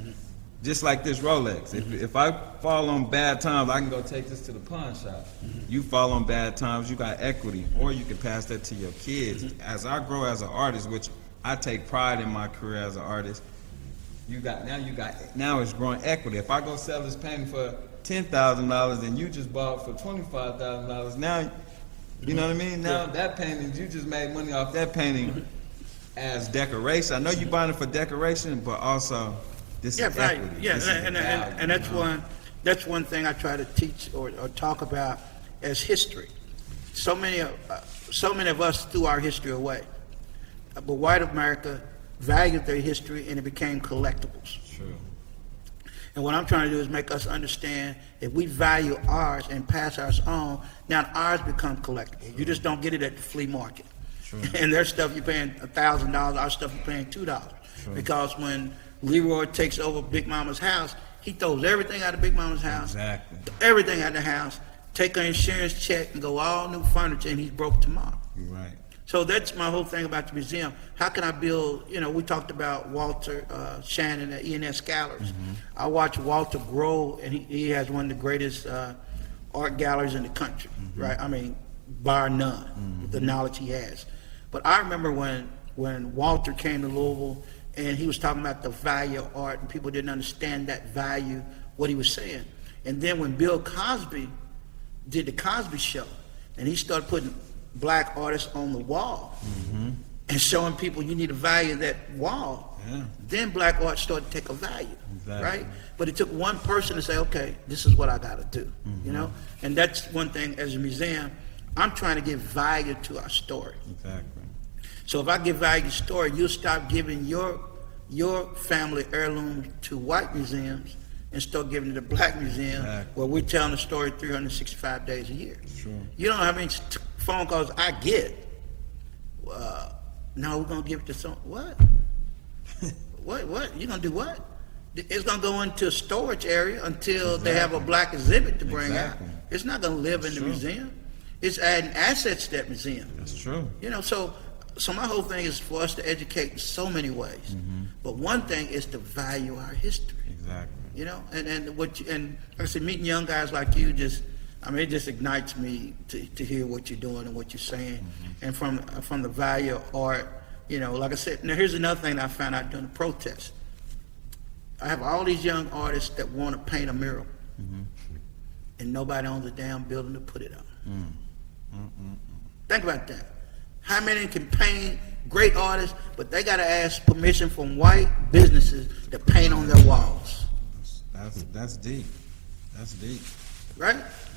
Just like this Rolex. If I fall on bad times, I can go take this to the pawn shop. You fall on bad times, you got equity, or you can pass that to your kids. As I grow as an artist, which I take pride in my career as an artist, now it's growing equity. If I go sell this painting for $10,000 and you just bought it for $25,000, now, you know what I mean? Now that painting, you just made money off that painting as decoration. I know you're buying it for decoration, but also this is equity. Yeah, This and that's one thing I try to teach or talk about as history. So many of us threw our history away, but white America valued their history, and it became collectibles. True. And what I'm trying to do is make us understand, if we value ours and pass ours on, now ours become collectible. You just don't get it at the flea market. True. And their stuff you're paying $1,000, our stuff you're paying $2. Because when Leroy takes over Big Mama's house, he throws everything out of Big Mama's house, Exactly. everything out of the house, take her insurance check and go all new furniture, and he's broke tomorrow. You're right. So that's my whole thing about the museum. How can I build, we talked about Walter Shannon at E&S Scholars. I watched Walter grow, and he has one of the greatest art galleries in the country, right? I mean, bar none, the knowledge he has. But I remember when Walter came to Louisville, and he was talking about the value of art, and people didn't understand that value, what he was saying. And then when Bill Cosby did the Cosby Show, and he started putting black artists on the wall and showing people you need to value that wall, then black art started to take a value, right? But it took one person to say, okay, this is what I got to do, And that's one thing as a museum, I'm trying to give value to our story. Exactly. So if I give value to story, you'll stop giving your family heirlooms to white museums and start giving it to black museum where we're telling the story 365 days a year. Sure. You don't know how many phone calls I get. No, we're gonna give it to some what? What? You gonna do what? It's gonna go into a storage area until they have a black exhibit to bring out. It's not gonna live in the museum. It's adding assets to that museum. That's true. So my whole thing is for us to educate in so many ways. But one thing is to value our history. Exactly. And like I said, meeting young guys like you it just ignites me to hear what you're doing and what you're saying. And from the value of art, like I said, now here's another thing I found out during the protest. I have all these young artists that want to paint a mural, and nobody owns a damn building to put it on. Think about that. How many can paint, great artists, but they got to ask permission from white businesses to paint on their walls? That's deep. That's deep. Right?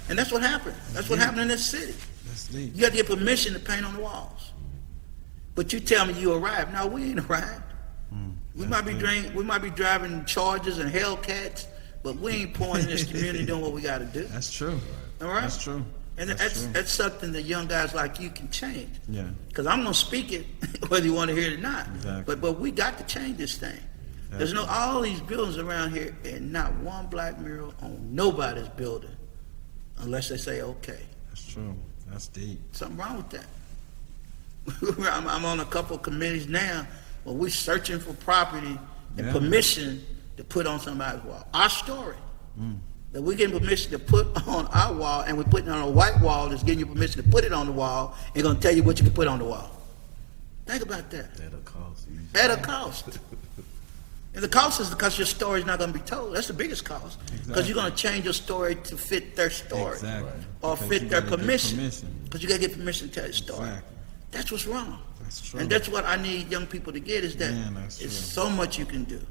And that's what happened. That's what happened in this city. That's deep. You got to get permission to paint on the walls. But you tell me you arrived. No, we ain't arrived. We might be driving Chargers and Hellcats, but we ain't pouring in this community doing what we got to do. That's true. All right? That's true. And that's something that young guys like you can change. Yeah. Because I'm going to speak it whether you want to hear it or not. Exactly. But we got to change this thing. There's all these buildings around here and not one black mural on nobody's building unless they say okay. That's true. That's deep. Something wrong with that. I'm on a couple of committees now where we're searching for property and permission to put on somebody's wall. Our story. That we getting permission to put on our wall, and we're putting it on a white wall that's giving you permission to put it on the wall and going to tell you what you can put on the wall. Think about that. At a cost. At a cost. And the cost is because your story is not going to be told. That's the biggest cost. Because you're going to change your story to fit their story. Exactly. Or Because fit you their gotta get permission. Because you got to get permission to tell your story. Exactly. That's what's wrong. That's true. And that's what I need young people to get is that that's it's true. so much you can do.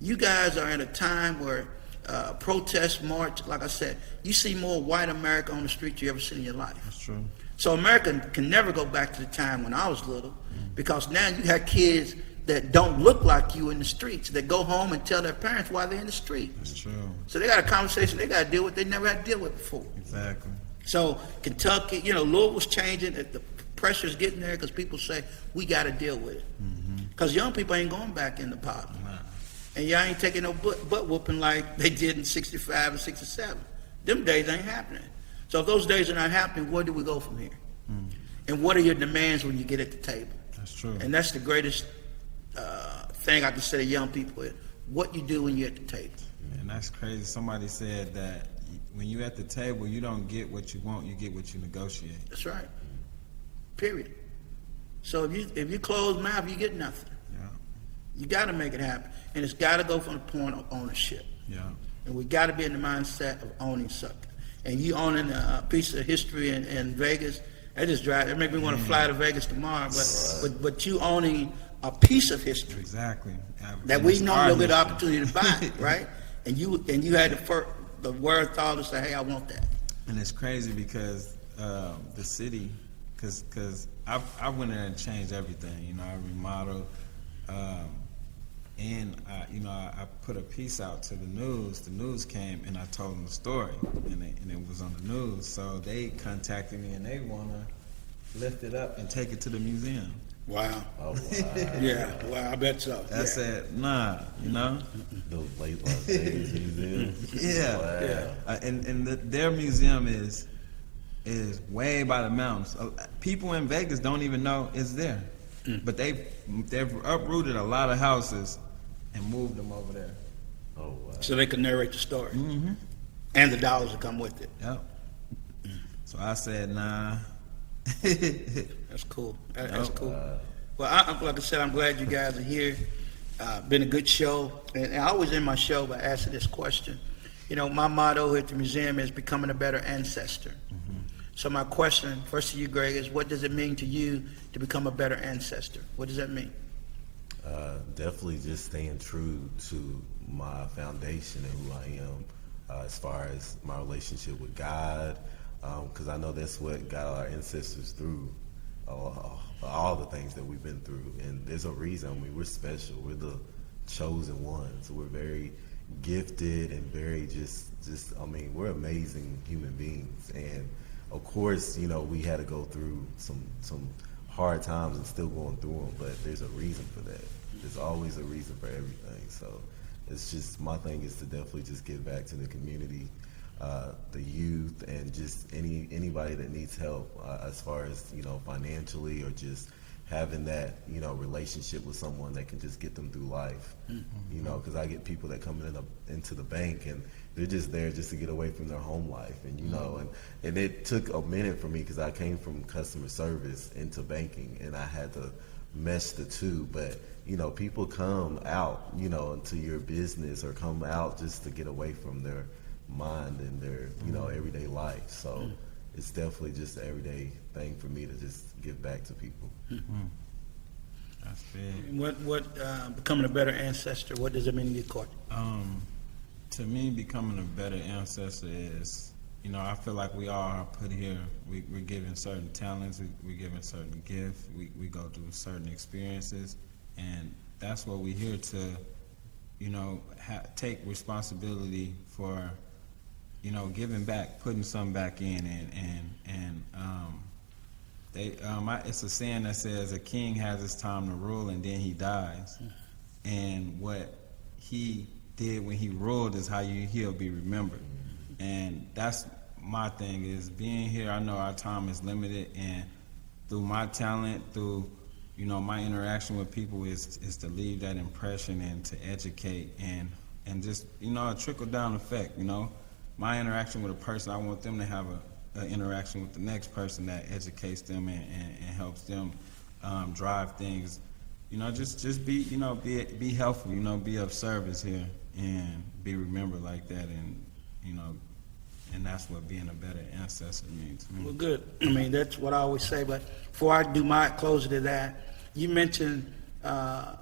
You guys are in a time where protest, march, like I said, you see more white America on the street you ever seen in your life. That's true. So America can never go back to the time when I was little because now you have kids that don't look like you in the streets, that go home and tell their parents why they're in the street. That's true. So they got a conversation they got to deal with they never had to deal with before. Exactly. So Kentucky, Louisville's changing. The pressure's getting there because people say, we got to deal with it. Because young people ain't going back in the pop. And y'all ain't taking no butt whooping like they did in 65 and 67. Them days ain't happening. So if those days are not happening, where do we go from here? And what are your demands when you get at the table? That's true. And that's the greatest thing I can say to young people is what you do when you're at the table. And that's crazy. Somebody said that when you're at the table, you don't get what you want, you get what you negotiate. That's right. Period. So if you close mouth, you get nothing. Yeah. You got to make it happen. And it's got to go from the point of ownership. Yeah. And we got to be in the mindset of owning something. And you owning a piece of history in Vegas, that make me want to fly to Vegas tomorrow. But you owning a piece of history. Exactly. That we don't get the opportunity to buy, right? And you had the wherewithal to say, hey, I want that. And it's crazy because the city, because I went in and changed everything. I remodeled. And I put a piece out to the news. The news came and I told them the story, and it was on the news. So they contacted me and they wanna lift it up and take it to the museum. Wow. Oh, wow. Yeah. Wow. I bet so. I said, nah, you know. Those late Las Vegas museums. Yeah. Wow. And their museum is way by the mountains. People in Vegas don't even know it's there, but they've uprooted a lot of houses and moved them over there. Oh, wow. So they can narrate the story. And the dollars that come with it. Yep. So I said, nah. That's cool. That's cool. Well, like I said, I'm glad you guys are here. Been a good show. And I always end my show by asking this question. You know, my motto here at the museum is becoming a better ancestor. So my question, first to you, Greg, is what does it mean to you to become a better ancestor? What does that mean? Definitely just staying true to my foundation and who I am, as far as my relationship with God, because I know that's what got our ancestors through all the things that we've been through. And there's a reason. I mean, we're special. We're the chosen ones. We're very gifted and very just I mean, we're amazing human beings. And of course, you know, we had to go through some hard times and still going through them, but there's a reason for that. There's always a reason for everything. So it's just, my thing is to definitely just give back to the community, the youth, and just anybody that needs help, as far as, you know, financially, or just having that, you know, relationship with someone that can just get them through life. You know, because I get people that come into the bank and they're just there just to get away from their home life, and you know, and it took a minute for me because I came from customer service into banking, and I had to mesh the two. But you know, people come out, you know, into your business, or come out just to get away from their mind and their, you know, everyday life. So it's definitely just an everyday thing for me to just give back to people. That's big. What becoming a better ancestor, what does it mean to you, Courtney? To me, becoming a better ancestor is, you know, I feel like we all are put here. We're given certain talents, we're given certain gifts, we go through certain experiences, and that's what we're here to, you know, take responsibility for, you know, giving back, putting something back in, it's a saying that says a king has his time to rule and then he dies, and what he did when he ruled is how he'll be remembered. And that's my thing, is being here. I know our time is limited, and through my talent, through, you know, my interaction with people is to leave that impression and to educate and just, you know, a trickle down effect. You know, my interaction with a person, I want them to have an interaction with the next person that educates them and helps them drive things. You know, just be, you know, be helpful, you know, be of service here and be remembered like that, and, you know, and that's what being a better ancestor means to me. Well, good. I mean, that's what I always say. But before I do my closer to that, you mentioned the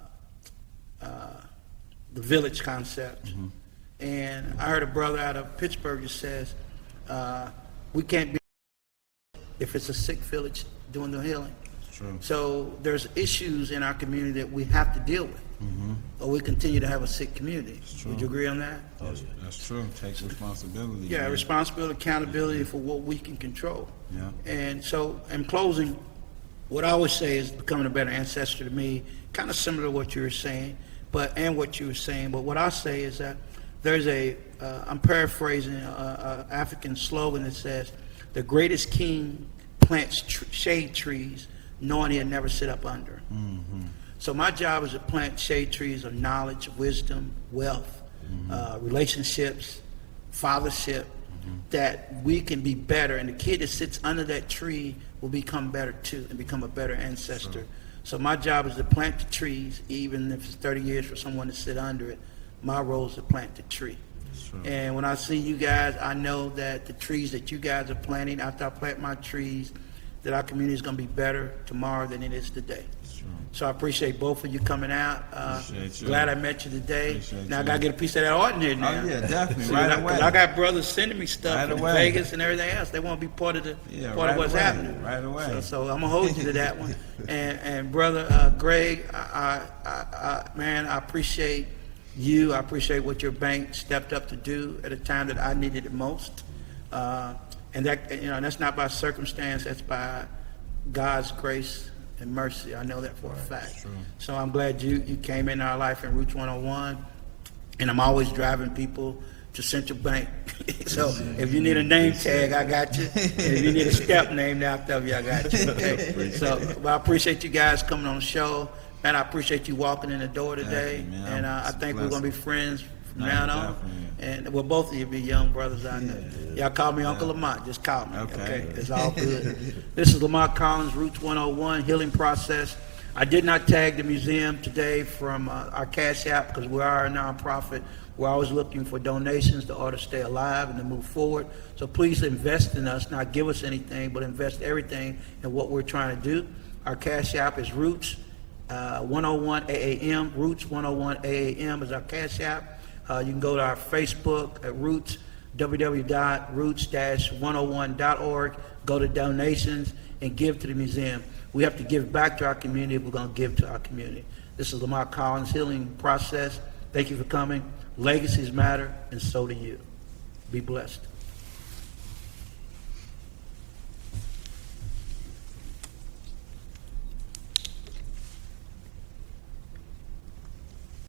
village concept, and I heard a brother out of Pittsburgh that says we can't be if it's a sick village doing the healing. True. So there's issues in our community that we have to deal with, or we continue to have a sick community. Would you agree on that? That's true. Take responsibility. Yeah, man. responsibility, accountability for what we can control. Yeah. And so, in closing, what I always say is becoming a better ancestor to me, kind of similar to what you were saying, but what I say is that there's I'm paraphrasing an African slogan that says, the greatest king plants shade trees knowing he'll never sit up under. So my job is to plant shade trees of knowledge, wisdom, wealth, relationships, fathership, that we can be better, and the kid that sits under that tree will become better too and become a better ancestor. Sure. So my job is to plant the trees, even if it's 30 years for someone to sit under it. My role is to plant the tree. Sure. And when I see you guys, I know that the trees that you guys are planting, after I plant my trees, that our community is going to be better tomorrow than it is today. Sure. So I appreciate both of you coming out. Glad I met you today. Now I got to get a piece of that art in here now. Oh, yeah, definitely. Right away. I got brothers sending me stuff from Vegas and everything else. They want to be part of what's happening. Right away. So I'm going to hold you to that one. And brother Greg, man, I appreciate you. I appreciate what your bank stepped up to do at a time that I needed it most. And that, you know, that's not by circumstance, that's by God's grace and mercy. I know that for a fact. So I'm glad you came in our life in Roots 101, and I'm always driving people to Central Bank. So if you need a name tag, I got you. And if you need a step named after you, I got you. Okay? So I appreciate you guys coming on the show. Man, I appreciate you walking in the door today. Definitely, man. And I think we're going to be friends from No, now on. definitely. And well, both of you be young brothers, I know. Y'all call me Uncle Lamont. Just call me. Okay. It's all good. This is Lamont Collins, Roots 101, Healing Process. I did not tag the museum today from our Cash App because we are a nonprofit. We're always looking for donations to order to stay alive and to move forward. So please invest in us, not give us anything, but invest everything in what we're trying to do. Our Cash App is Roots 101 AAM. Roots 101 AAM is our Cash App. You can go to our Facebook at Roots, www.roots-101.org. Go to donations and give to the museum. We have to give back to our community if we're going to give to our community. This is Lamont Collins, Healing Process. Thank you for coming. Legacies matter, and so do you. Be blessed.